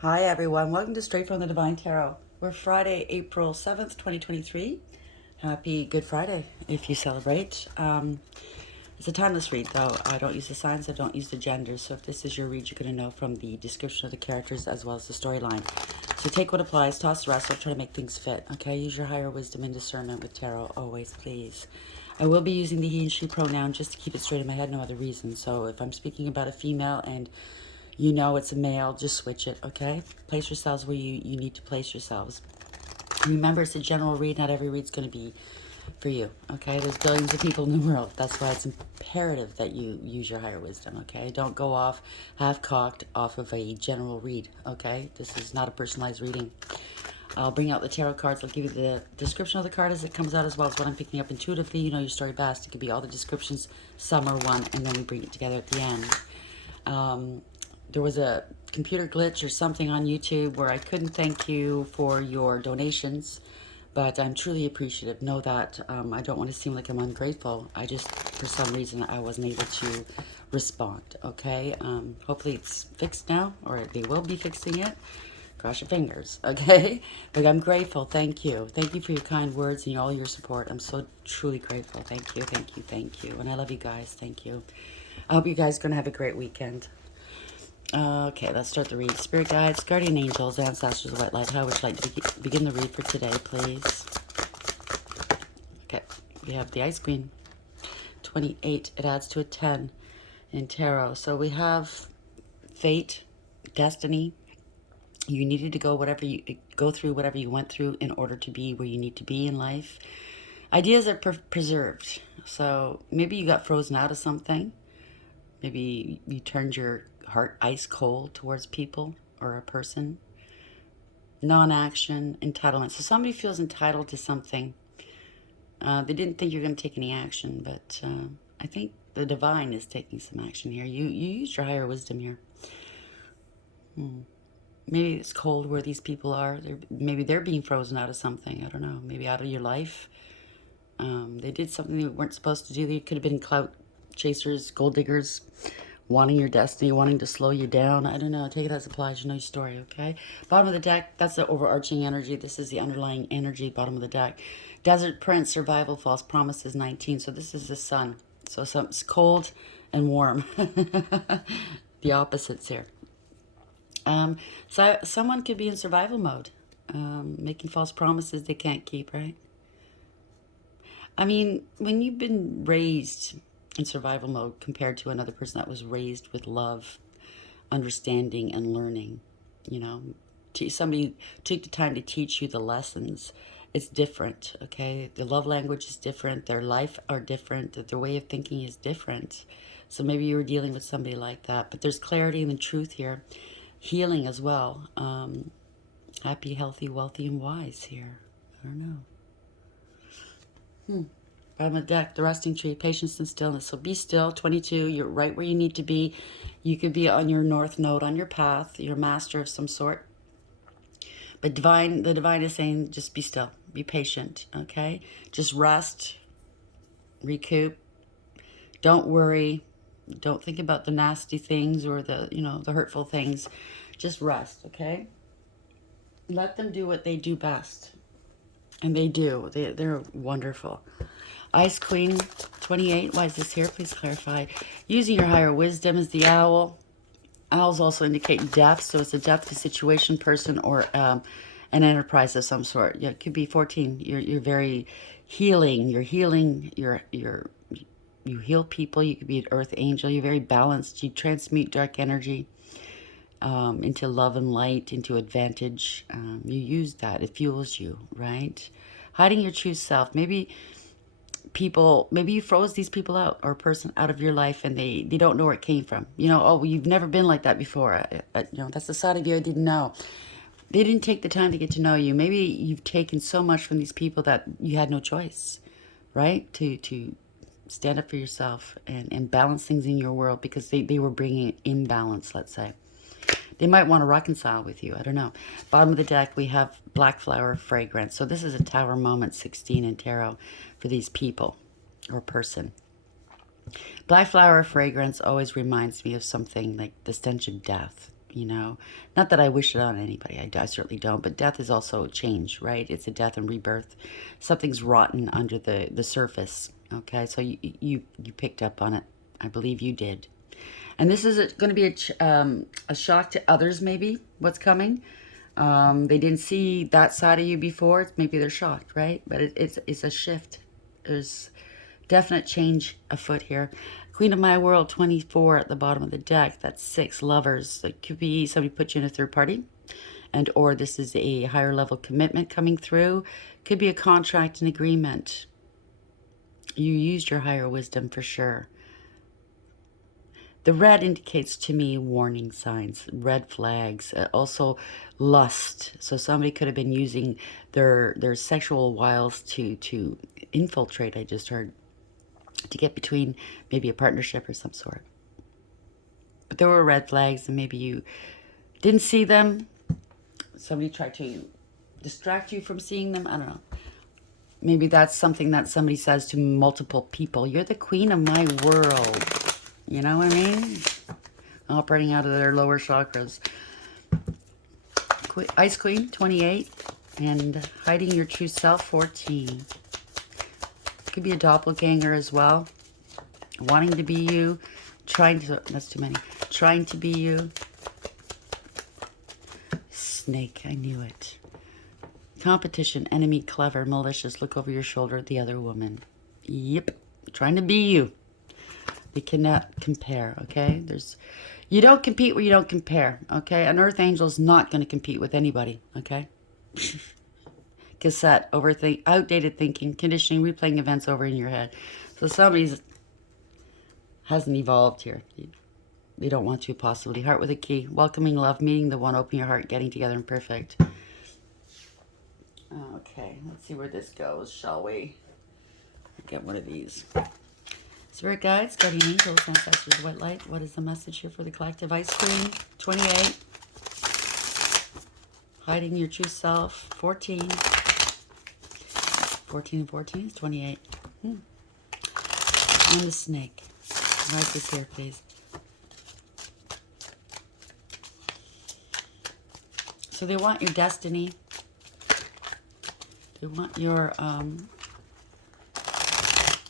Hi everyone, welcome to Straight from the Divine Tarot. We're Friday, April 7th, 2023. Happy Good Friday if you celebrate. It's a timeless read though. I don't use the signs, I don't use the genders, so if this is your read, you're going to know from the description of the characters as well as the storyline. So take what applies, toss the rest, I'll try to make things fit, okay? Use your higher wisdom and discernment with tarot, always, please. I will be using the he and she pronoun just to keep it straight in my head, no other reason. So if I'm speaking about a female and you know it's a male, just switch it, okay? Place yourselves where you need to place yourselves. Remember, it's a general read. Not every read's going to be for you, okay? There's billions of people in the world. That's why it's imperative that you use your higher wisdom, okay? Don't go off half-cocked off of a general read, okay? This is not a personalized reading. I'll bring out the tarot cards. I'll give you the description of the card as it comes out, as well as what I'm picking up intuitively. You know your story best. It could be all the descriptions, some are one, and then we bring it together at the end. There was a computer glitch or something on YouTube where I couldn't thank you for your donations, but I'm truly appreciative. Know that I don't want to seem like I'm ungrateful. I just, for some reason, I wasn't able to respond, okay? Hopefully it's fixed now, or they will be fixing it. Cross your fingers, okay? But I'm grateful. Thank you. Thank you for your kind words and all your support. I'm so truly grateful. Thank you, thank you, thank you. And I love you guys. Thank you. I hope you guys are going to have a great weekend. Okay, let's start the read. Spirit guides, guardian angels, ancestors of white light, how would you like to begin the read for today, please? Okay, we have the Ice Queen, 28. It adds to a 10 in tarot. So we have fate, destiny. You needed to go through whatever you went through in order to be where you need to be in life. Ideas are preserved. So maybe you got frozen out of something. Maybe you turned your heart ice cold towards people or a person. Non-action, entitlement. So somebody feels entitled to something. They didn't think you're going to take any action, but I think the divine is taking some action here. You use your higher wisdom here. Maybe it's cold where these people are. Maybe they're being frozen out of something. I don't know. Maybe out of your life. They did something they weren't supposed to do. They could have been clout chasers, gold diggers, wanting your destiny, wanting to slow you down. I don't know. Take it as applies. You know your story, okay? Bottom of the deck, that's the overarching energy. This is the underlying energy, bottom of the deck. Desert Prince, survival, false promises, 19. So this is the sun. So it's cold and warm. The opposites here. So someone could be in survival mode, making false promises they can't keep, right? I mean, when you've been raised in survival mode compared to another person that was raised with love, understanding, and learning, you know, somebody took the time to teach you the lessons. It's different, okay? The love language is different. Their life are different. Their way of thinking is different. So maybe you were dealing with somebody like that. But there's clarity in the truth here. Healing as well. Happy, healthy, wealthy, and wise here. I don't know. Bottom of the deck, the resting tree, patience and stillness. So be still, 22, you're right where you need to be. You could be on your north node on your path. You're a master of some sort. But the divine is saying just be still, be patient, okay? Just rest, recoup. Don't worry. Don't think about the nasty things or the hurtful things. Just rest, okay? Let them do what they do best. And they do. They're wonderful. Ice Queen, 28. Why is this here? Please clarify. Using your higher wisdom is the owl. Owls also indicate depth, so it's a depth to situation, person, or an enterprise of some sort. Yeah, it could be 14. You're very healing. You're healing. You heal people. You could be an earth angel. You're very balanced. You transmute dark energy into love and light, into advantage. You use that. It fuels you, right? Hiding your true self. Maybe you froze these people out or a person out of your life and they don't know where it came from. Oh, well, you've never been like that before. That's the side of you I didn't know. They didn't take the time to get to know you. Maybe you've taken so much from these people that you had no choice, right? To stand up for yourself and balance things in your world because they were bringing imbalance, let's say. They might want to reconcile with you. I don't know. Bottom of the deck, we have Black Flower Fragrance. So this is a Tower Moment 16 in tarot for these people or person. Black Flower Fragrance always reminds me of something like the stench of death. you know. Not that I wish it on anybody. I certainly don't. But death is also a change, right? It's a death and rebirth. Something's rotten under the surface. Okay, so you picked up on it. I believe you did. And this is going to be a shock to others, maybe, what's coming. They didn't see that side of you before. Maybe they're shocked, right? But it's a shift. There's definite change afoot here. Queen of My World, 24 at the bottom of the deck. That's 6 lovers. It could be somebody put you in a third party. And or this is a higher level commitment coming through. Could be a contract and agreement. You used your higher wisdom for sure. The red indicates to me warning signs, red flags, also lust. So somebody could have been using their sexual wiles to infiltrate, I just heard, to get between maybe a partnership or some sort. But there were red flags and maybe you didn't see them. Somebody tried to distract you from seeing them. I don't know. Maybe that's something that somebody says to multiple people. You're the queen of my world. You know what I mean? Operating out of their lower chakras. Ice Queen, 28. And hiding your true self, 14. Could be a doppelganger as well. Wanting to be you. Trying to... That's too many. Trying to be you. Snake, I knew it. Competition, enemy, clever, malicious. Look over your shoulder at the other woman. Yep. Trying to be you. We cannot compare, okay? You don't compete where you don't compare, okay? An earth angel is not going to compete with anybody, okay? Cassette, outdated thinking, conditioning, replaying events over in your head. So somebody hasn't evolved here. They don't want to, possibly. Heart with a key, welcoming love, meeting the one, open your heart, getting together and perfect. Okay, let's see where this goes, shall we? Get one of these. Spirit guides, guardian angels, ancestors, white light. What is the message here for the collective? Ice Queen, 28. Hiding your true self, 14. 14 and 14 is 28. And the snake. Write this here, please. So they want your destiny. They want your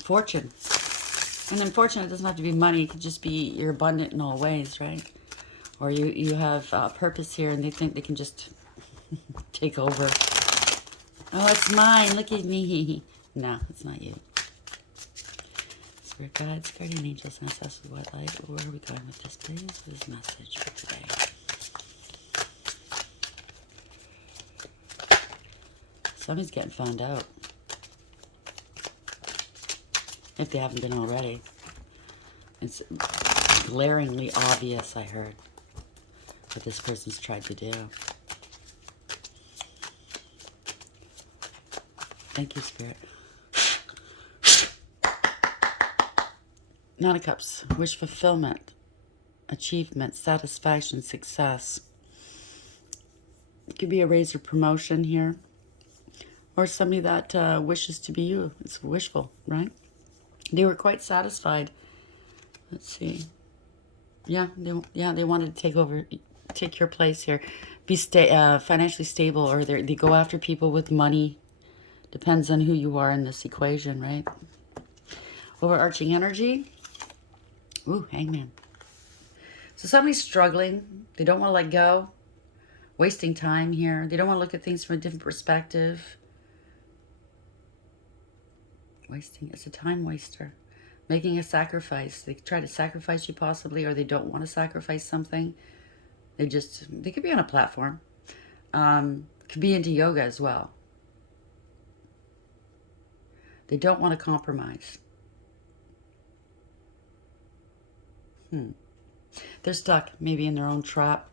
fortune. And then fortune, it doesn't have to be money. It could just be you're abundant in all ways, right? Or you have purpose here and they think they can just take over. Oh, it's mine. Look at me. No, it's not you. Spirit guides, guardian angels, ancestors, white light. Where are we going with this, please? What is the message for today? Somebody's getting found out. If they haven't been already. It's glaringly obvious, I heard, what this person's tried to do. Thank you, Spirit. Nine of Cups. Wish fulfillment. Achievement. Satisfaction. Success. It could be a raise or promotion here. Or somebody that wishes to be you. It's wishful, right? They were quite satisfied. Let's see. Yeah, they wanted to take your place here. Be financially stable, or they go after people with money. Depends on who you are in this equation, right? Overarching energy. Ooh, hangman. So somebody's struggling. They don't want to let go. Wasting time here. They don't want to look at things from a different perspective. Wasting. It's a time waster. Making a sacrifice. They try to sacrifice you possibly, or they don't want to sacrifice something. They could be on a platform. Could be into yoga as well. They don't want to compromise. They're stuck, maybe in their own trap.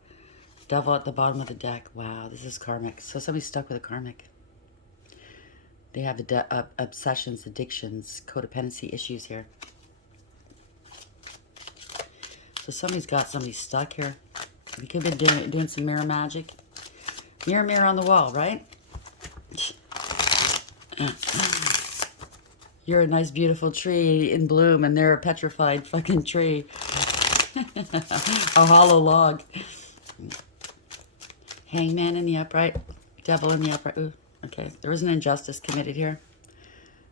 Devil at the bottom of the deck. Wow, this is karmic. So somebody's stuck with a karmic. They have obsessions, addictions, codependency issues here. So somebody's got somebody stuck here. They could have been doing some mirror magic. Mirror, mirror on the wall, right? You're a nice, beautiful tree in bloom, and they're a petrified fucking tree. A hollow log. Hangman in the upright. Devil in the upright. Ooh, okay. There was an injustice committed here.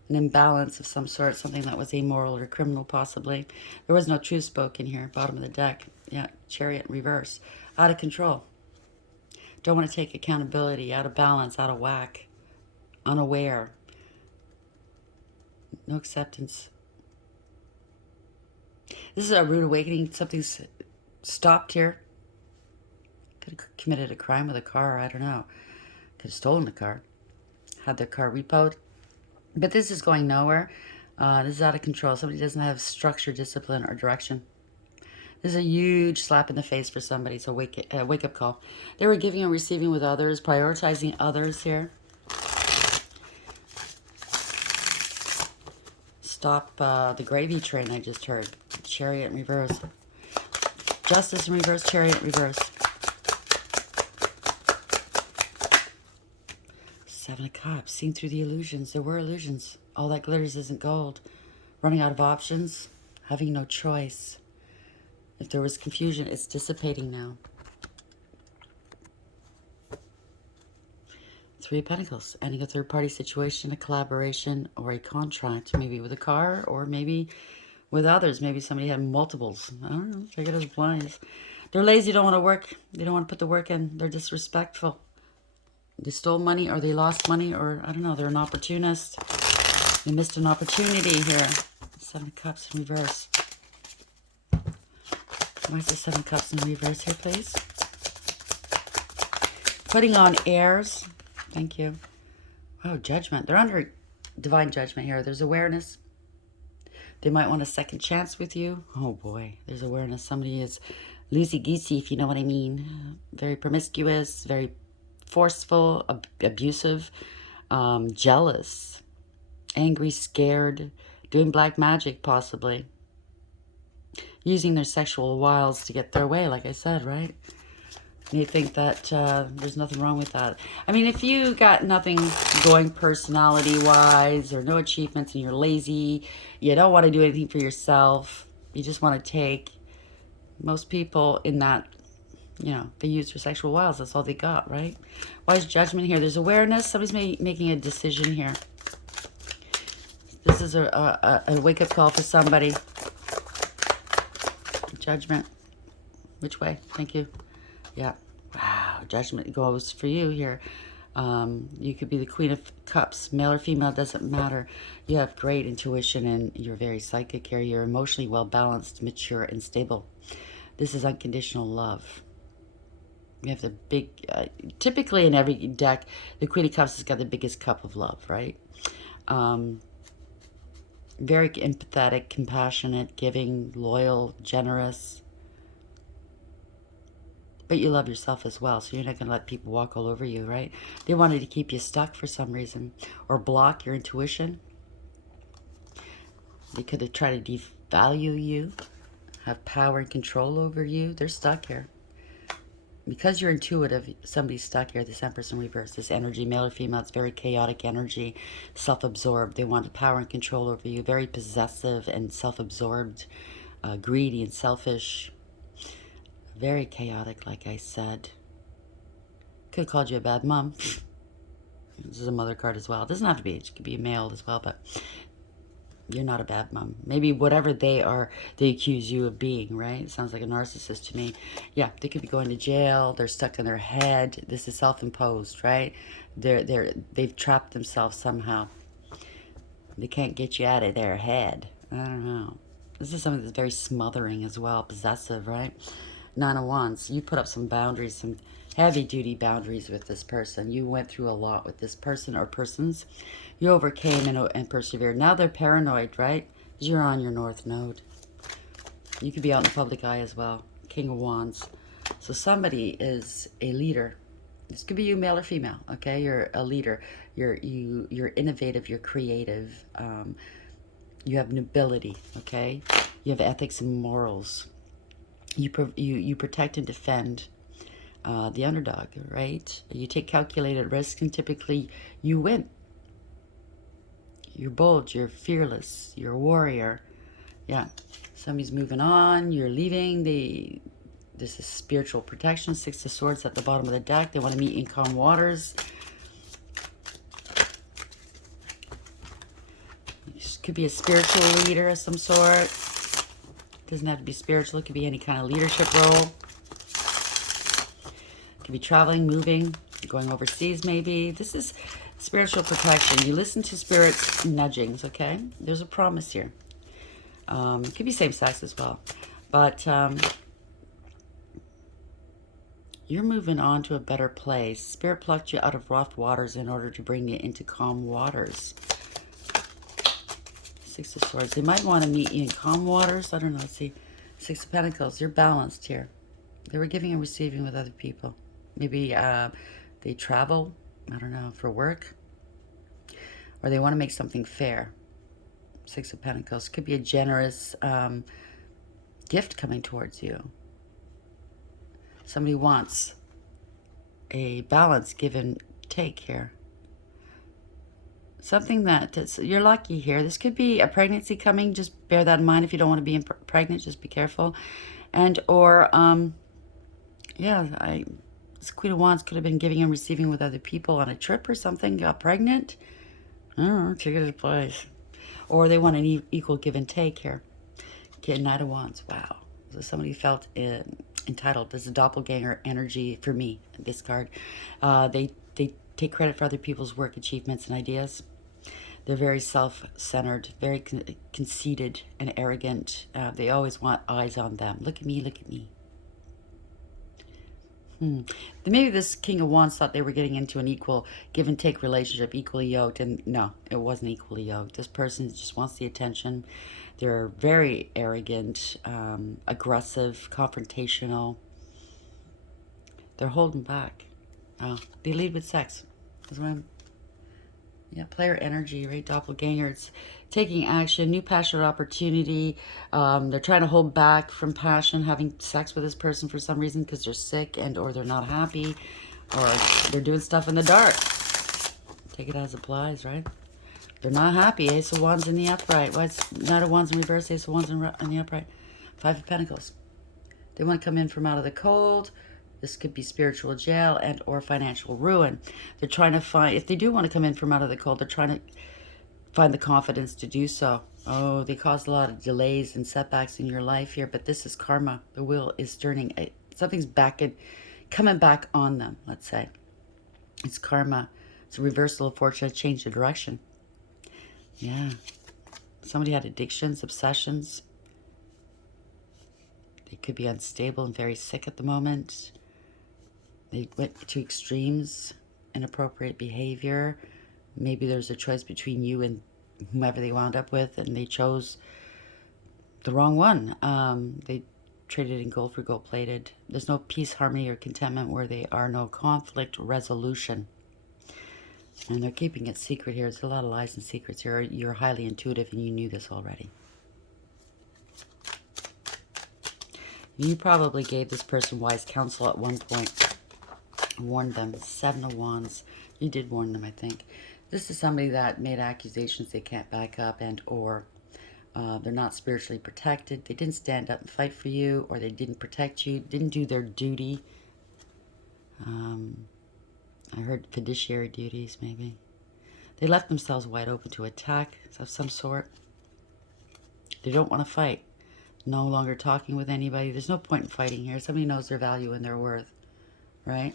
An imbalance of some sort. Something that was amoral or criminal, possibly. There was no truth spoken here. Bottom of the deck. Yeah, Chariot in reverse. Out of control. Don't want to take accountability. Out of balance. Out of whack. Unaware. No acceptance. This is a rude awakening. Something's stopped here. Could have committed a crime with a car. I don't know. Could have stolen the car. Had their car repoed. But this is going nowhere. This is out of control. Somebody doesn't have structure, discipline, or direction. This is a huge slap in the face for somebody. It's a wake-up call. They were giving and receiving with others, prioritizing others here. Stop the gravy train I just heard. Chariot in reverse. Justice in reverse, Chariot in reverse. Seven of Cups. Seen through the illusions. There were illusions. All that glitters isn't gold. Running out of options. Having no choice. If there was confusion, it's dissipating now. Three of Pentacles. Ending a third-party situation, a collaboration, or a contract. Maybe with a car, or maybe with others. Maybe somebody had multiples. I don't know. Take it as blinds. They're lazy, don't want to work. They don't want to put the work in. They're disrespectful. They stole money, or they lost money, or I don't know. They're an opportunist. They missed an opportunity here. Seven of Cups in reverse. Why is the Seven of Cups in reverse here, please? Putting on airs. Thank you. Oh, judgment. They're under divine judgment here. There's awareness. They might want a second chance with you. Oh, boy. There's awareness. Somebody is loosey-goosey, if you know what I mean. Very promiscuous, very forceful, abusive, jealous, angry, scared, doing black magic, possibly. Using their sexual wiles to get their way, like I said, right? You think that there's nothing wrong with that. I mean, if you got nothing going personality-wise or no achievements and you're lazy, you don't want to do anything for yourself, you just want to take, most people in that, you know, they use their sexual wiles. That's all they got, right? Why is judgment here? There's awareness. Somebody's making a decision here. This is a wake-up call for somebody. Judgment. Which way? Thank you. Yeah. Wow. Judgment goes for you here. You could be the Queen of Cups. Male or female, doesn't matter. You have great intuition and you're very psychic here. You're emotionally well-balanced, mature, and stable. This is unconditional love. We have the big... typically in every deck, the Queen of Cups has got the biggest cup of love, right? Very empathetic, compassionate, giving, loyal, generous. But you love yourself as well, so you're not going to let people walk all over you, right? They wanted to keep you stuck for some reason or block your intuition. They could have tried to devalue you, have power and control over you. They're stuck here. Because you're intuitive, somebody's stuck here. This Empress in reverse, this energy, male or female, it's very chaotic energy, self-absorbed. They want power and control over you, very possessive and self-absorbed, greedy and selfish, very chaotic, like I said. Could have called you a bad mom. This is a mother card as well. It doesn't have to be, it could be a male as well, but you're not a bad mom. Maybe whatever they are, they accuse you of being, right? It sounds like a narcissist to me. Yeah, they could be going to jail. They're stuck in their head. This is self-imposed, right? They've trapped themselves somehow. They can't get you out of their head. I don't know. This is something that's very smothering as well, possessive, right? Nine of Wands. You put up some boundaries, some heavy-duty boundaries with this person. You went through a lot with this person or persons. You overcame and persevered. Now they're paranoid, right? Because you're on your North Node. You could be out in the public eye as well. King of Wands. So somebody is a leader. This could be you, male or female, okay? You're a leader. You're innovative. You're creative. You have nobility, okay? You have ethics and morals. You protect and defend the underdog, right? You take calculated risks, and typically you win. You're bold, you're fearless, you're a warrior. Yeah, somebody's moving on, you're leaving. They This is spiritual protection. Six of Swords at the bottom of the deck. They want to meet in calm waters. This could be a spiritual leader of some sort. Doesn't have to be spiritual. It could be any kind of leadership role. It could be traveling, moving, going overseas maybe. This is spiritual protection. You listen to spirit's nudgings, okay? There's a promise here. It could be same sex as well. But you're moving on to a better place. Spirit plucked you out of rough waters in order to bring you into calm waters. Six of Swords. They might want to meet you in calm waters. I don't know. Let's see. Six of Pentacles. You're balanced here. They were giving and receiving with other people. Maybe they travel, I don't know, for work. Or they want to make something fair. Six of Pentacles. Could be a generous gift coming towards you. Somebody wants a balance, give and take here. Something that you're lucky here. This could be a pregnancy coming. Just bear that in mind. If you don't want to be pregnant, just be careful. And or yeah, this Queen of Wands could have been giving and receiving with other people on a trip or something. Got pregnant. I don't know. Take it to a place. Or they want an equal give and take here. Okay, Knight of Wands. Wow. So somebody felt entitled. There's a doppelganger energy for me. This card. They take credit for other people's work, achievements, and ideas. They're very self-centered, very conceited and arrogant. They always want eyes on them. Look at me, look at me. Maybe this King of Wands thought they were getting into an equal give and take relationship, equally yoked, and no, it wasn't equally yoked. This person just wants the attention. They're very arrogant, aggressive, confrontational. They're holding back. Oh, they lead with sex. That's what I'm... Yeah, player energy, right? Doppelganger. It's taking action, new passionate opportunity. They're trying to hold back from passion, having sex with this person for some reason because they're sick and or they're not happy, or they're doing stuff in the dark. Take it as it applies, right? They're not happy. Ace of Wands in the upright. Why is Knight of Wands in reverse? Ace of Wands in the upright. Five of Pentacles. They want to come in from out of the cold. This could be spiritual jail and or financial ruin. They're trying to find, if they do want to come in from out of the cold, they're trying to find the confidence to do so. Oh, they caused a lot of delays and setbacks in your life here, but this is karma. The wheel is turning. Something's coming back on them, let's say. It's karma. It's a reversal of fortune, a change of direction. Yeah. Somebody had addictions, obsessions. They could be unstable and very sick at the moment. They went to extremes, inappropriate behavior. Maybe there's a choice between you and whomever they wound up with, and they chose the wrong one. They traded in gold for gold plated. There's no peace, harmony, or contentment where there are no conflict resolution. And they're keeping it secret here. There's a lot of lies and secrets here. You're highly intuitive, and you knew this already. You probably gave this person wise counsel at one point. Warned them. Seven of Wands. You did warn them, I think. This is somebody that made accusations they can't back up and or they're not spiritually protected. They didn't stand up and fight for you, or they didn't protect you, didn't do their duty. I heard fiduciary duties, maybe. They left themselves wide open to attack of some sort. They don't want to fight. No longer talking with anybody. There's no point in fighting here. Somebody knows their value and their worth, right?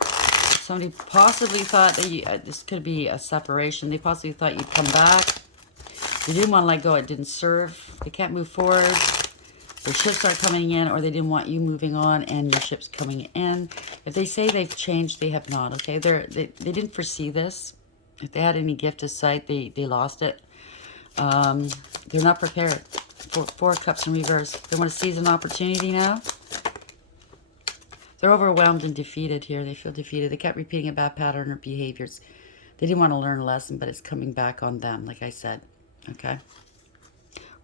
Somebody possibly thought that this could be a separation. They possibly thought you'd come back. They didn't want to let go. It didn't serve. They can't move forward. Their ships aren't coming in, or they didn't want you moving on and your ships coming in. If they say they've changed, they have not, okay? They didn't foresee this. If they had any gift of sight, they lost it. They're not prepared. Four of Cups in reverse. They want to seize an opportunity now. They're overwhelmed and defeated here. They feel defeated. They kept repeating a bad pattern of behaviors. They didn't want to learn a lesson, but it's coming back on them, like I said. Okay?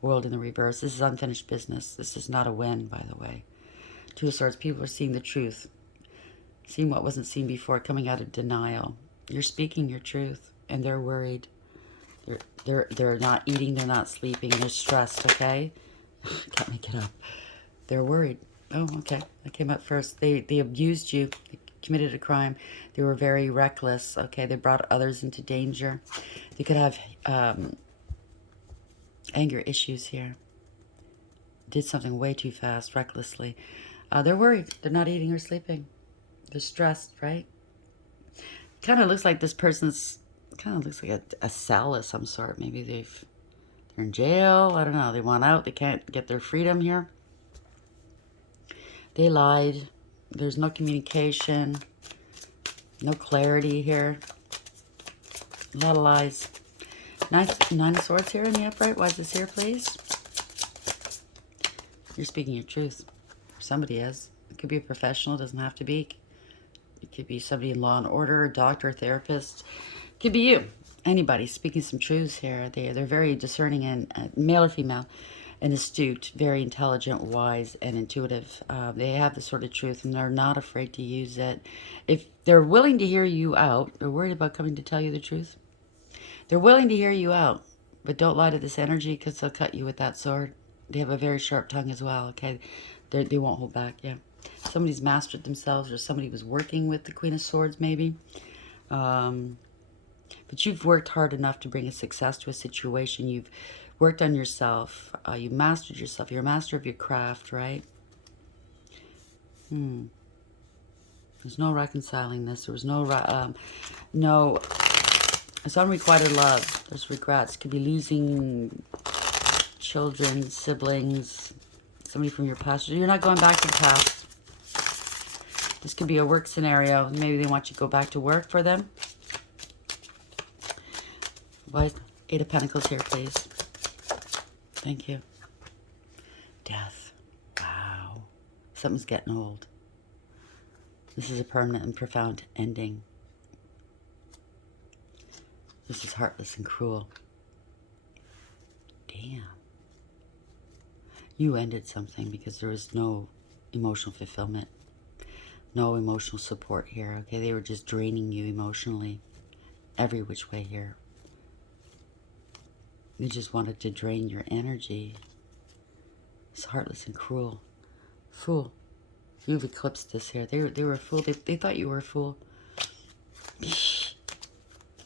World in the reverse. This is unfinished business. This is not a win, by the way. Two of Swords. People are seeing the truth. Seeing what wasn't seen before, coming out of denial. You're speaking your truth, and they're worried. They're not eating, they're not sleeping, they're stressed, okay? Can't make it up. They're worried. Oh, okay. That came up first. They abused you. They committed a crime. They were very reckless. Okay, they brought others into danger. They could have anger issues here. Did something way too fast, recklessly. They're worried. They're not eating or sleeping. They're stressed, right? Kind of looks like this person's, kind of looks like a cell of some sort. Maybe they're in jail. I don't know. They want out. They can't get their freedom here. They lied. There's no communication. No clarity here. A lot of lies. Nine of Swords here in the upright. Why is this here, please? You're speaking your truth. Somebody is. It could be a professional. It doesn't have to be. It could be somebody in law and order, a doctor, therapist. It could be you. Anybody speaking some truths here. They're very discerning and male or female and astute, very intelligent, wise, and intuitive. They have the sort of truth and they're not afraid to use it. If they're willing to hear you out, they're worried about coming to tell you the truth. They're willing to hear you out, but don't lie to this energy because they'll cut you with that sword. They have a very sharp tongue as well, okay? They won't hold back, yeah. Somebody's mastered themselves or somebody was working with the Queen of Swords maybe. But you've worked hard enough to bring a success to a situation. You've worked on yourself. You mastered yourself. You're a master of your craft, right? There's no reconciling this. There was no... It's unrequited love. There's regrets. Could be losing children, siblings, somebody from your past. You're not going back to the past. This could be a work scenario. Maybe they want you to go back to work for them. Why is 8 of Pentacles here, please? Thank you. Death. Wow. Something's getting old. This is a permanent and profound ending. This is heartless and cruel. Damn. You ended something because there was no emotional fulfillment. No emotional support here, okay? They were just draining you emotionally. Every which way here. They just wanted to drain your energy. It's heartless and cruel. Fool. You've eclipsed this here. They were a fool. They thought you were a fool.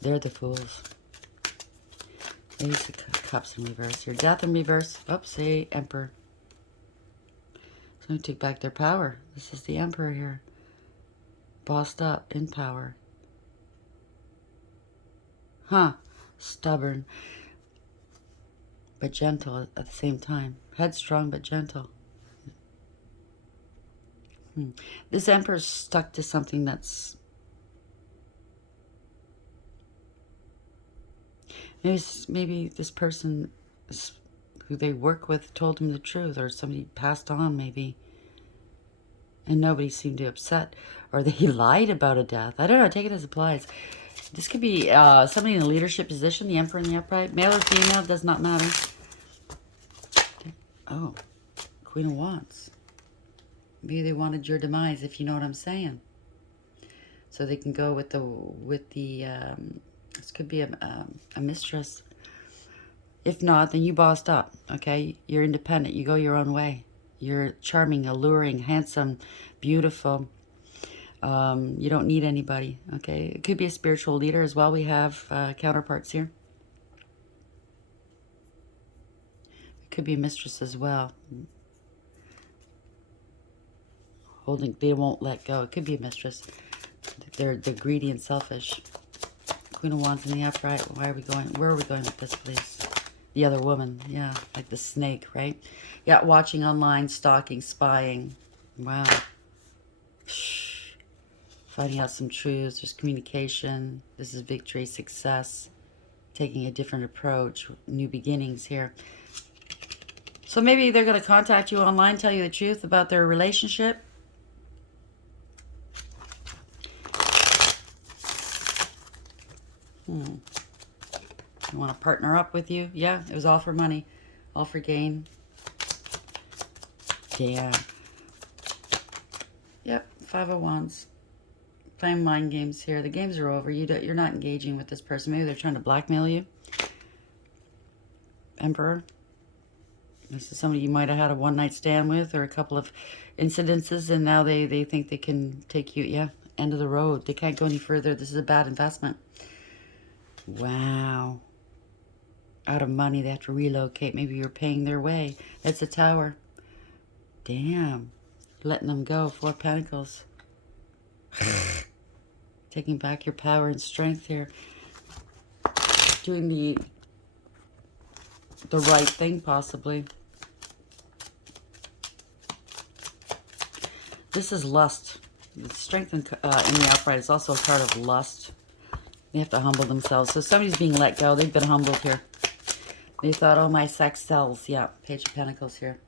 They're the fools. Ace of Cups in reverse here. Death in reverse. Oops, say Emperor. Somebody took back their power. This is the Emperor here. Bossed up in power. Huh. Stubborn. But gentle at the same time. Headstrong but gentle. This Emperor's stuck to something that's... Maybe this person who they work with told him the truth, or somebody passed on maybe. And nobody seemed too upset. Or they lied about a death. I don't know, take it as applies. This could be somebody in a leadership position, the Emperor in the upright. Male or female, does not matter. Oh, Queen of Wands. Maybe they wanted your demise, if you know what I'm saying. So they can go with the this could be a mistress. If not, then you bossed up, okay? You're independent. You go your own way. You're charming, alluring, handsome, beautiful. You don't need anybody, okay? It could be a spiritual leader as well. We have counterparts here. It could be a mistress as well. They won't let go. It could be a mistress. They're greedy and selfish. Queen of Wands in the upright. Why are we going? Where are we going with this, please? The other woman. Yeah, like the snake, right? Yeah, watching online, stalking, spying. Wow. Finding out some truths. There's communication. This is victory, success. Taking a different approach. New beginnings here. So maybe they're going to contact you online, tell you the truth about their relationship. They want to partner up with you. Yeah, it was all for money. All for gain. Yeah. Yep, 5 of Wands. Playing mind games here. The games are over. You're not engaging with this person. Maybe they're trying to blackmail you. Emperor. This is somebody you might have had a one-night stand with or a couple of incidences, and now they think they can take you, yeah, end of the road. They can't go any further. This is a bad investment. Wow. Out of money, they have to relocate. Maybe you're paying their way. That's a Tower. Damn. Letting them go. 4 of Pentacles. Taking back your power and strength here. Doing the right thing, possibly. This is lust. The strength in the upright is also a card of lust. They have to humble themselves. So somebody's being let go. They've been humbled here. They thought, oh, my sex sells. Yeah, Page of Pentacles here.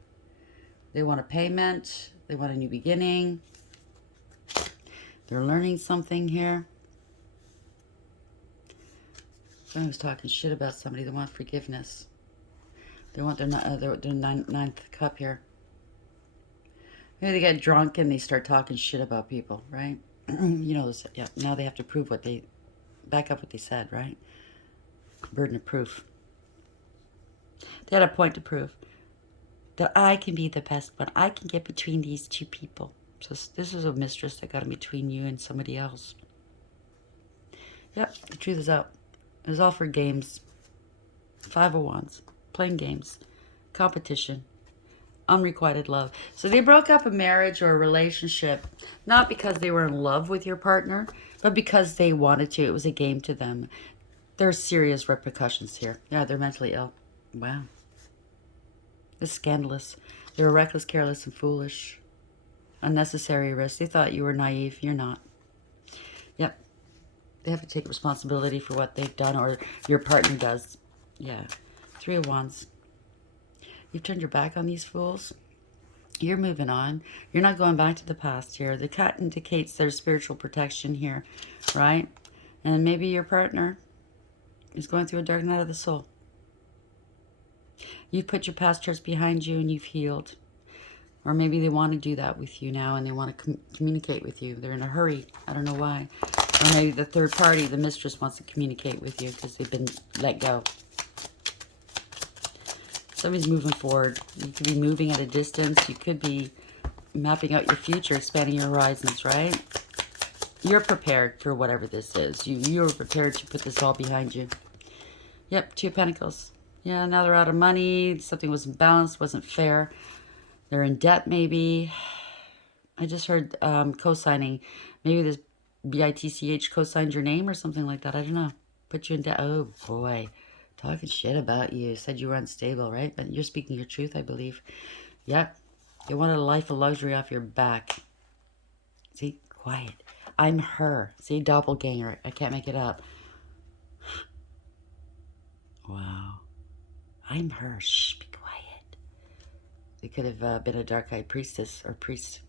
They want a payment. They want a new beginning. They're learning something here. Someone was talking shit about somebody. They want forgiveness. They want their ninth cup here. Maybe they get drunk and they start talking shit about people, right? You know, yeah. Now they have to prove back up what they said, right? Burden of proof. They had a point to prove that I can be the best one. I can get between these two people. So this is a mistress that got in between you and somebody else. Yep, the truth is out. It was all for games. 5 of Wands. Playing games. Competition. Unrequited love. So they broke up a marriage or a relationship, not because they were in love with your partner, but because they wanted to. It was a game to them. There's serious repercussions here. Yeah, they're mentally ill. Wow. It's scandalous. They were reckless, careless, and foolish. Unnecessary risk. They thought you were naive. You're not. Yep. They have to take responsibility for what they've done, or your partner does. Yeah. 3 of Wands. You've turned your back on these fools. You're moving on. You're not going back to the past here. The cut indicates there's spiritual protection here, right? And maybe your partner is going through a dark night of the soul. You've put your past hurts behind you and you've healed. Or maybe they want to do that with you now and they want to communicate with you. They're in a hurry. I don't know why. Or maybe the third party, the mistress, wants to communicate with you because they've been let go. Somebody's moving forward. You could be moving at a distance. You could be mapping out your future, expanding your horizons, right? You're prepared for whatever this is. You're prepared to put this all behind you. Yep, 2 of Pentacles. Yeah, now they're out of money. Something wasn't balanced, wasn't fair. They're in debt, maybe. I just heard co-signing. Maybe this BITCH co-signed your name or something like that. I don't know. Put you in debt. Oh, boy. Talking shit about you. Said you were unstable, right? But you're speaking your truth, I believe. Yep. They wanted a life of luxury off your back. See? Quiet. I'm her. See? Doppelganger. I can't make it up. Wow. I'm her. Shh, be quiet. They could have been a dark-eyed priestess or priest.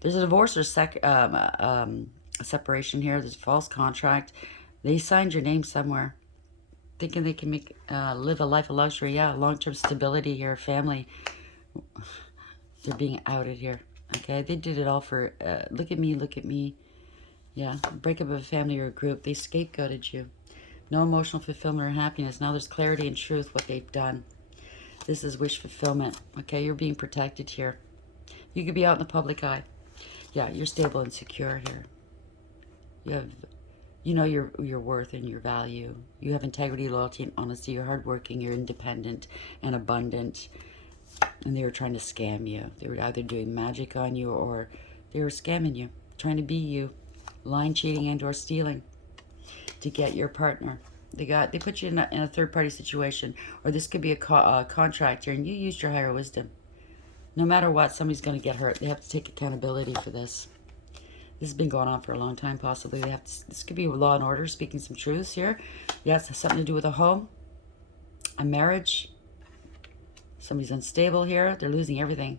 There's a divorce or a separation here. There's a false contract. They signed your name somewhere. Thinking they can live a life of luxury. Yeah, long-term stability here, family. They're being outed here. Okay, they did it all for, look at me, look at me. Yeah, breakup of a family or a group. They scapegoated you. No emotional fulfillment or happiness. Now there's clarity and truth what they've done. This is wish fulfillment. Okay, you're being protected here. You could be out in the public eye. Yeah, you're stable and secure here. You know your worth and your value. You have integrity, loyalty, and honesty. You're hardworking. You're independent and abundant. And they were trying to scam you. They were either doing magic on you or they were scamming you, trying to be you, lying, cheating, and or stealing to get your partner. They put you in a third-party situation, or this could be a contract here, and you used your higher wisdom. No matter what, somebody's going to get hurt. They have to take accountability for this. This has been going on for a long time, possibly. This could be law and order, speaking some truths here. Yes, it has something to do with a home, a marriage. Somebody's unstable here. They're losing everything.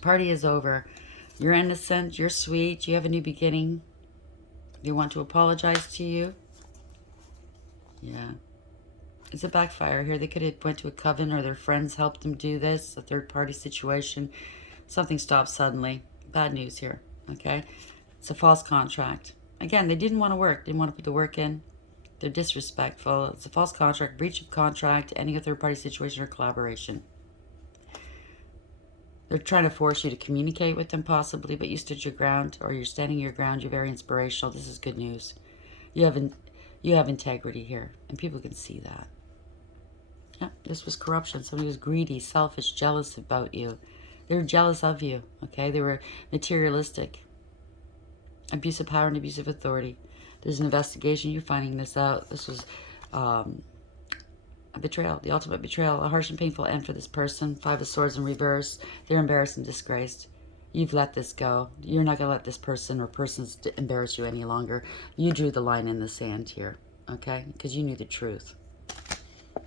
Party is over. You're innocent. You're sweet. You have a new beginning. They want to apologize to you. Yeah. It's a backfire here. They could have went to a coven or their friends helped them do this. A third-party situation. Something stopped suddenly. Bad news here. Okay? It's a false contract. Again, they didn't want to work. Didn't want to put the work in. They're disrespectful. It's a false contract, breach of contract, ending a third-party situation or collaboration. They're trying to force you to communicate with them possibly, but you stood your ground, or you're standing your ground. You're very inspirational. This is good news. You have integrity here, and people can see that. Yeah, this was corruption. Somebody was greedy, selfish, jealous about you. They were jealous of you, okay? They were materialistic. Abuse of power and abuse of authority. There's an investigation. You're finding this out. This was a betrayal, the ultimate betrayal, a harsh and painful end for this person. 5 of Swords in reverse. They're embarrassed and disgraced. You've let this go. You're not going to let this person or persons embarrass you any longer. You drew the line in the sand here, okay? Because you knew the truth.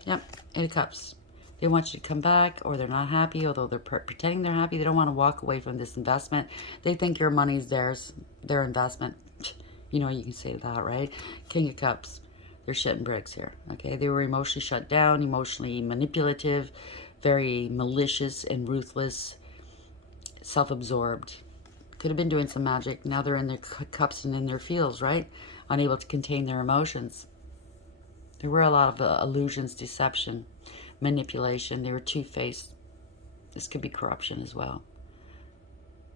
Yep, 8 of Cups. They want you to come back, or they're not happy, although they're pretending they're happy. They don't want to walk away from this investment. They think your money's theirs, their investment. You know, you can say that, right? King of Cups. They're shitting bricks here, okay? They were emotionally shut down, emotionally manipulative, very malicious and ruthless, self-absorbed. Could have been doing some magic. Now they're in their cups and in their feels, right? Unable to contain their emotions. There were a lot of illusions, deception, manipulation. They were two-faced. This could be corruption as well.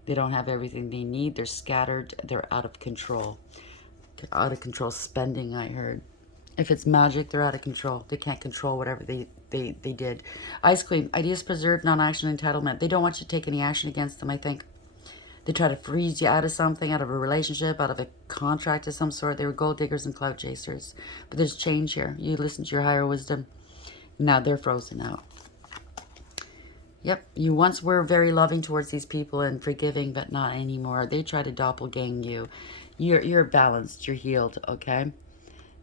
They don't have everything they need. They're scattered. They're out of control. Out of control spending, I heard. If it's magic, they're out of control. They can't control whatever they did. Ice Queen, ideas preserved, non-action, entitlement. They don't want you to take any action against them, I think. They try to freeze you out of something, out of a relationship, out of a contract of some sort. They were gold diggers and cloud chasers. But there's change here. You listen to your higher wisdom. Now they're frozen out. Yep, you once were very loving towards these people and forgiving, but not anymore. They try to doppelgang you. You're balanced. You're healed, okay?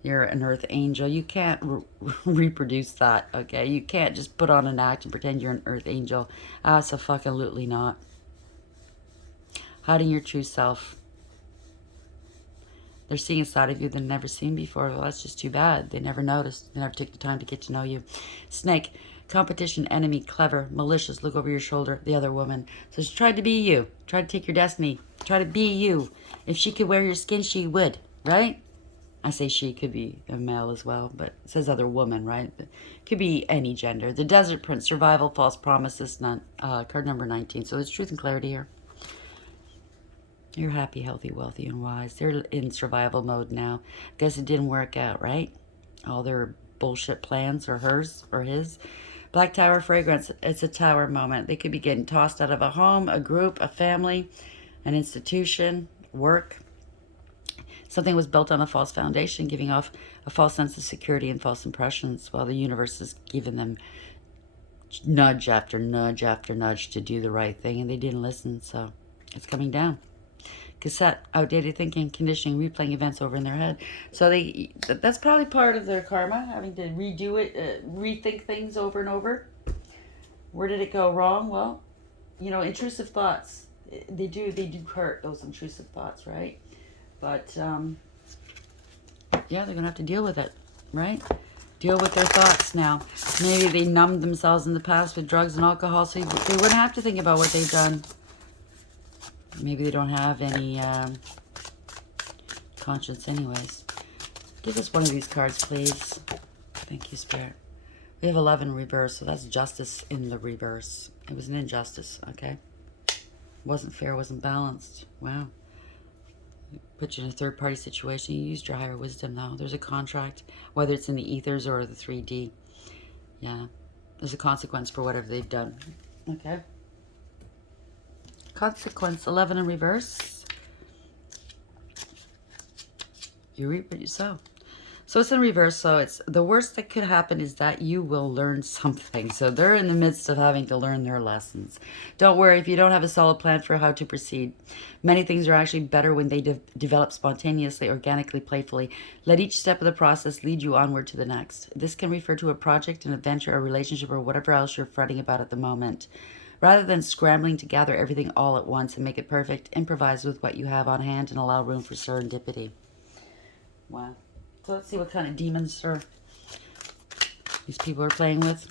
You're an earth angel. You can't reproduce that, okay? You can't just put on an act and pretend you're an earth angel. Absolutely not. Hiding your true self. They're seeing a side of you they've never seen before. Well, that's just too bad. They never noticed. They never took the time to get to know you. Snake. Competition, enemy, clever, malicious, look over your shoulder, the other woman. So she tried to be you. Tried to take your destiny. Try to be you. If she could wear your skin, she would, right? I say she, could be a male as well, but it says other woman, right? It could be any gender. The Desert Prince, survival, false promises, none, card number 19. So there's truth and clarity here. You're happy, healthy, wealthy, and wise. They're in survival mode now. Guess it didn't work out, right? All their bullshit plans, or hers, or his. Black Tower fragrance, it's a tower moment. They could be getting tossed out of a home, a group, a family, an institution, work. Something was built on a false foundation, giving off a false sense of security and false impressions, while the universe is giving them nudge after nudge after nudge to do the right thing, and they didn't listen, so it's coming down. Cassette, outdated thinking, conditioning, replaying events over in their head. So that's probably part of their karma, having to redo it, rethink things over and over. Where did it go wrong? Well, you know, intrusive thoughts. They do hurt, those intrusive thoughts, right? But, yeah, they're going to have to deal with it, right? Deal with their thoughts now. Maybe they numbed themselves in the past with drugs and alcohol, so they wouldn't have to think about what they've done. Maybe they don't have any conscience anyways. Give us one of these cards, please. Thank you, Spirit. We have 11 reverse, so that's justice in the reverse. It was an injustice, okay? Wasn't fair, wasn't balanced. Wow. Put you in a third-party situation. You used your higher wisdom, though. There's a contract, whether it's in the ethers or the 3D. Yeah. There's a consequence for whatever they've done. Okay. Consequence, 11 in reverse. You reap what you sow. So it's in reverse, so it's the worst that could happen is that you will learn something. So they're in the midst of having to learn their lessons. Don't worry if you don't have a solid plan for how to proceed. Many things are actually better when they develop spontaneously, organically, playfully. Let each step of the process lead you onward to the next. This can refer to a project, an adventure, a relationship, or whatever else you're fretting about at the moment. Rather than scrambling to gather everything all at once and make it perfect, improvise with what you have on hand and allow room for serendipity. Wow. So let's see what kind of demons these people are playing with.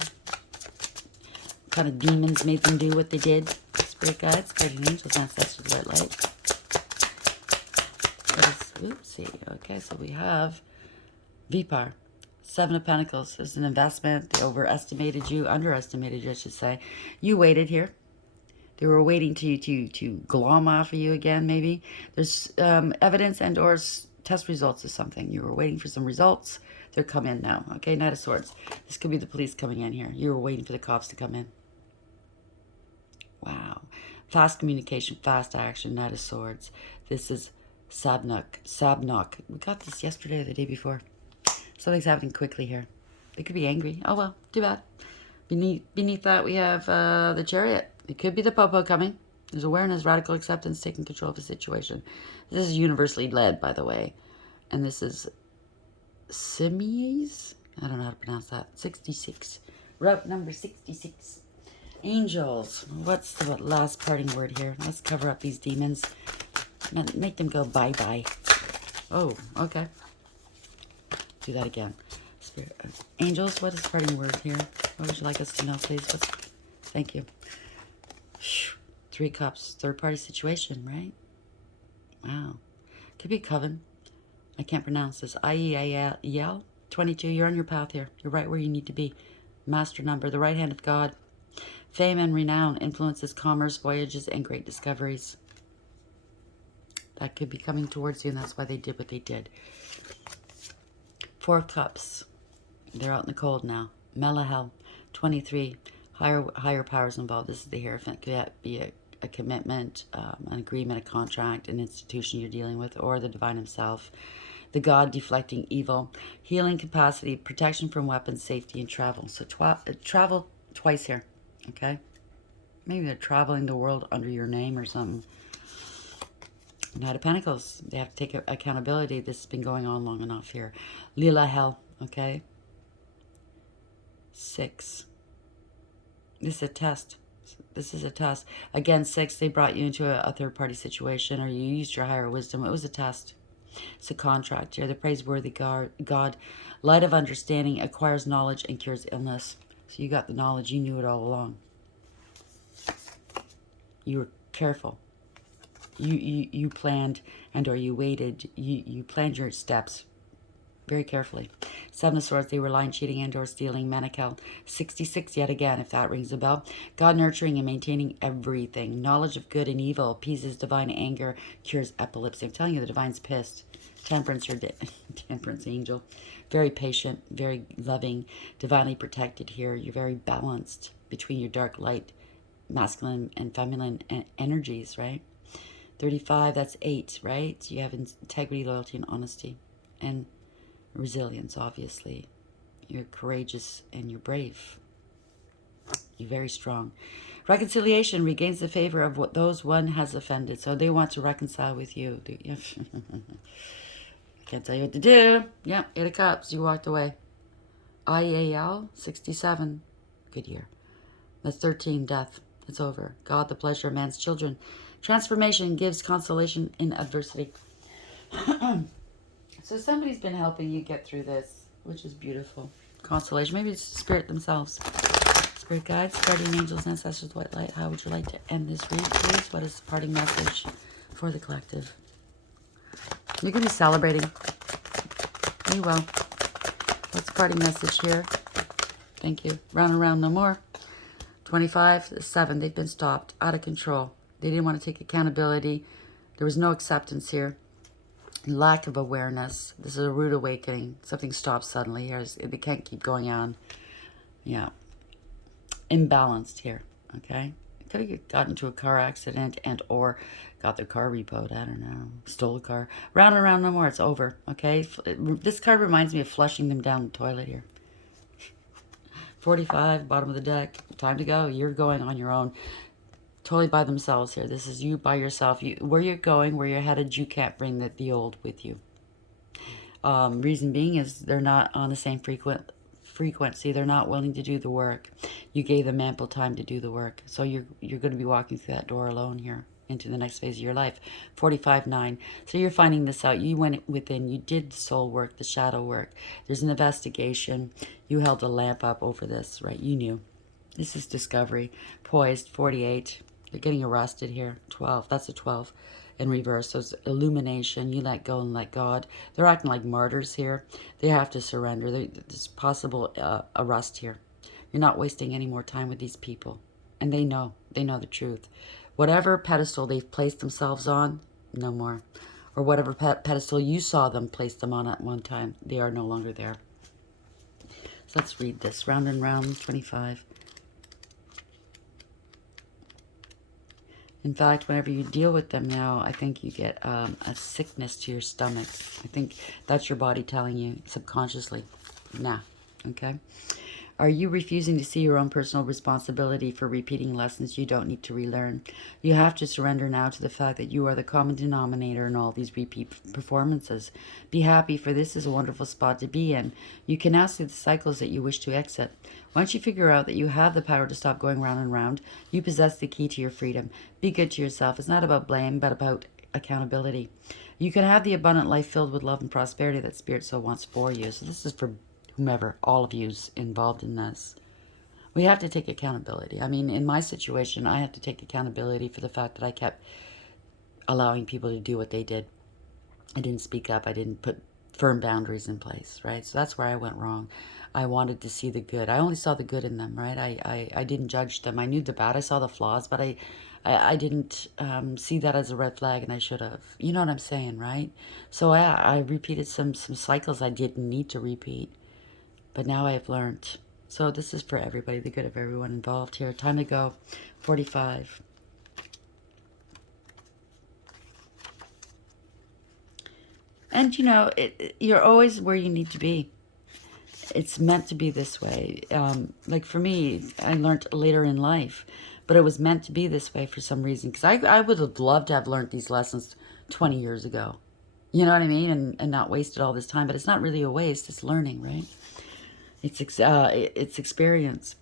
What kind of demons made them do what they did. Spirit guides, guardian angels, ancestors, white light. Oopsie. Okay, so we have Vipar. 7 of Pentacles. There's an investment. They overestimated you, underestimated you, I should say. You waited here. They were waiting to glom off of you again, maybe. There's evidence and or test results of something. You were waiting for some results. They're come in now. Okay, Knight of Swords. This could be the police coming in here. You were waiting for the cops to come in. Wow. Fast communication, fast action, Knight of Swords. This is Sabnok. We got this yesterday or the day before. Something's happening quickly here. They could be angry. Oh well, too bad. Beneath that we have the Chariot. It could be the Popo coming. There's awareness, radical acceptance, taking control of the situation. This is universally led, by the way. And this is Simies? I don't know how to pronounce that. 66. Route number 66. Angels. What's the last parting word here? Let's cover up these demons. Make them go bye-bye. Oh, okay. Do that again. Spirit. Angels, what is the parting word here? What would you like us to know, please? Thank you. 3 cups. Third-party situation, right? Wow. Could be coven. I can't pronounce this. I-E-A-L. 22. You're on your path here. You're right where you need to be. Master number. The right hand of God. Fame and renown influences commerce, voyages, and great discoveries. That could be coming towards you, and that's why they did what they did. 4 cups. They're out in the cold now. Melahel. 23. Higher powers involved. This is the Hierophant. Could be a commitment, an agreement, a contract, an institution you're dealing with, or the divine himself. The God deflecting evil. Healing capacity, protection from weapons, safety, and travel. So travel twice here. Okay? Maybe they're traveling the world under your name or something. Knight of Pentacles. They have to take accountability. This has been going on long enough here. Lila Hell. Okay? 6. This is a test. This is a test. Again, 6, they brought you into a third-party situation, or you used your higher wisdom. It was a test. It's a contract here. The praiseworthy God, light of understanding, acquires knowledge and cures illness. So you got the knowledge. You knew it all along. You were careful. You planned and or you waited. You planned your steps very carefully. 7 of Swords, they were lying, cheating, and or stealing. Manikel. 66 yet again, if that rings a bell. God nurturing and maintaining everything. Knowledge of good and evil. Appeases divine anger. Cures epilepsy. I'm telling you, the divine's pissed. Temperance, your temperance angel. Very patient, very loving, divinely protected here. You're very balanced between your dark, light, masculine, and feminine energies, right? 35, that's 8, right? You have integrity, loyalty, and honesty. And resilience, obviously. You're courageous and you're brave. You're very strong. Reconciliation regains the favor of what those one has offended. So they want to reconcile with you. Can't tell you what to do. Yep, 8 of Cups. You walked away. IAL, 67. Good year. That's 13, death. It's over. God, the pleasure of man's children. Transformation gives consolation in adversity. So somebody's been helping you get through this, which is beautiful. Consolation. Maybe it's Spirit themselves. Spirit guides, guardian angels, ancestors, white light. How would you like to end this read, please? What is the parting message for the collective? You're going to be celebrating. You will. What's the parting message here? Thank you. Round and round, no more. 25, 7. They've been stopped. Out of control. They didn't want to take accountability. There was no acceptance here. Lack of awareness. This is a rude awakening. Something stops suddenly. They can't keep going on. Yeah. Imbalanced here. Okay? Could have gotten into a car accident and or got their car repoed. I don't know. Stole a car. Round and round, no more. It's over. Okay? This card reminds me of flushing them down the toilet here. 45, bottom of the deck. Time to go. You're going on your own. Totally by themselves here. This is you by yourself. Where you're going, where you're headed, you can't bring the old with you. Reason being is they're not on the same frequency. They're not willing to do the work. You gave them ample time to do the work. So you're going to be walking through that door alone here into the next phase of your life. 45, 9. So you're finding this out. You went within. You did the soul work, the shadow work. There's an investigation. You held a lamp up over this, right? You knew. This is discovery. Poised, 48. They're getting arrested here. 12. That's a 12 in reverse. So it's illumination. You let go and let God. They're acting like martyrs here. They have to surrender. There's possible arrest here. You're not wasting any more time with these people. And they know. They know the truth. Whatever pedestal they've placed themselves on, no more. Or whatever pedestal you saw them place them on at one time, they are no longer there. So let's read this. Round and round, 25. In fact, whenever you deal with them now, I think you get a sickness to your stomach. I think that's your body telling you subconsciously, nah, okay? Are you refusing to see your own personal responsibility for repeating lessons you don't need to relearn? You have to surrender now to the fact that you are the common denominator in all these repeat performances. Be happy, for this is a wonderful spot to be in. You can now see the cycles that you wish to exit. Once you figure out that you have the power to stop going round and round, you possess the key to your freedom. Be good to yourself. It's not about blame, but about accountability. You can have the abundant life filled with love and prosperity that Spirit so wants for you. So this is for whomever, all of you's involved in this. We have to take accountability. I mean, in my situation, I have to take accountability for the fact that I kept allowing people to do what they did. I didn't speak up. I didn't put firm boundaries in place, right? So that's where I went wrong. I wanted to see the good. I only saw the good in them, right? I didn't judge them. I knew the bad. I saw the flaws, but I didn't see that as a red flag, and I should have. You know what I'm saying, right? So I repeated some cycles I didn't need to repeat. But now I have learned. So this is for everybody, the good of everyone involved here. Time to go, 45. And you know, you're always where you need to be. It's meant to be this way. Like for me, I learned later in life, but it was meant to be this way for some reason. Because I would have loved to have learned these lessons 20 years ago. You know what I mean? And not wasted all this time. But it's not really a waste. It's learning, right? It's experience.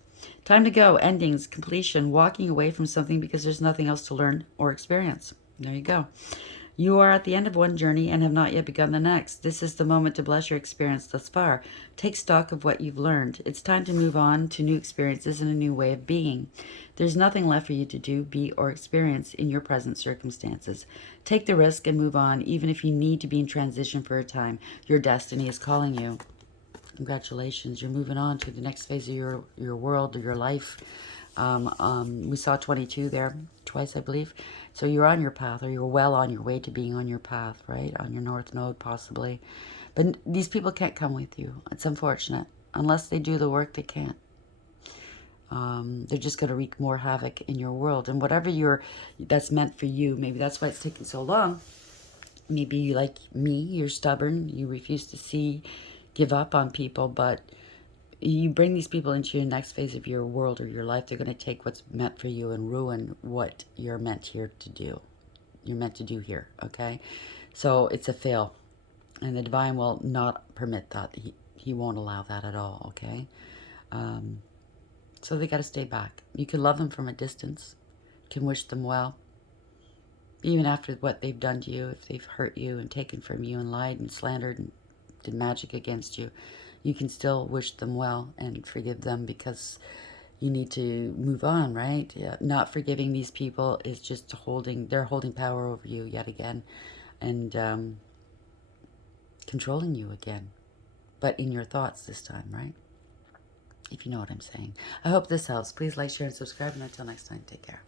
Time to go. Endings, completion, walking away from something because there's nothing else to learn or experience. There you go. You are at the end of one journey and have not yet begun the next. This is the moment to bless your experience thus far. Take stock of what you've learned. It's time to move on to new experiences and a new way of being. There's nothing left for you to do, be, or experience in your present circumstances. Take the risk and move on, even if you need to be in transition for a time. Your destiny is calling you. Congratulations, you're moving on to the next phase of your world, or your life. We saw 22 there, twice I believe. So you're on your path, or you're well on your way to being on your path, right? On your north node possibly. But these people can't come with you. It's unfortunate. Unless they do the work, they can't. They're just going to wreak more havoc in your world. And whatever that's meant for you, maybe that's why it's taking so long. Maybe you, like me, you're stubborn. You refuse to give up on people, but you bring these people into your next phase of your world or your life. They're going to take what's meant for you and ruin what you're meant here to do. You're meant to do here, okay? So it's a fail. And the divine will not permit that. He won't allow that at all, okay? So they got to stay back. You can love them from a distance. You can wish them well. Even after what they've done to you, if they've hurt you and taken from you and lied and slandered and did magic against you, you can still wish them well and forgive them, because you need to move on, right? Yeah. Not forgiving these people is just they're holding power over you yet again, and controlling you again, but in your thoughts this time, right? If you know what I'm saying. I hope this helps. Please like, share, and subscribe, and until next time, take care.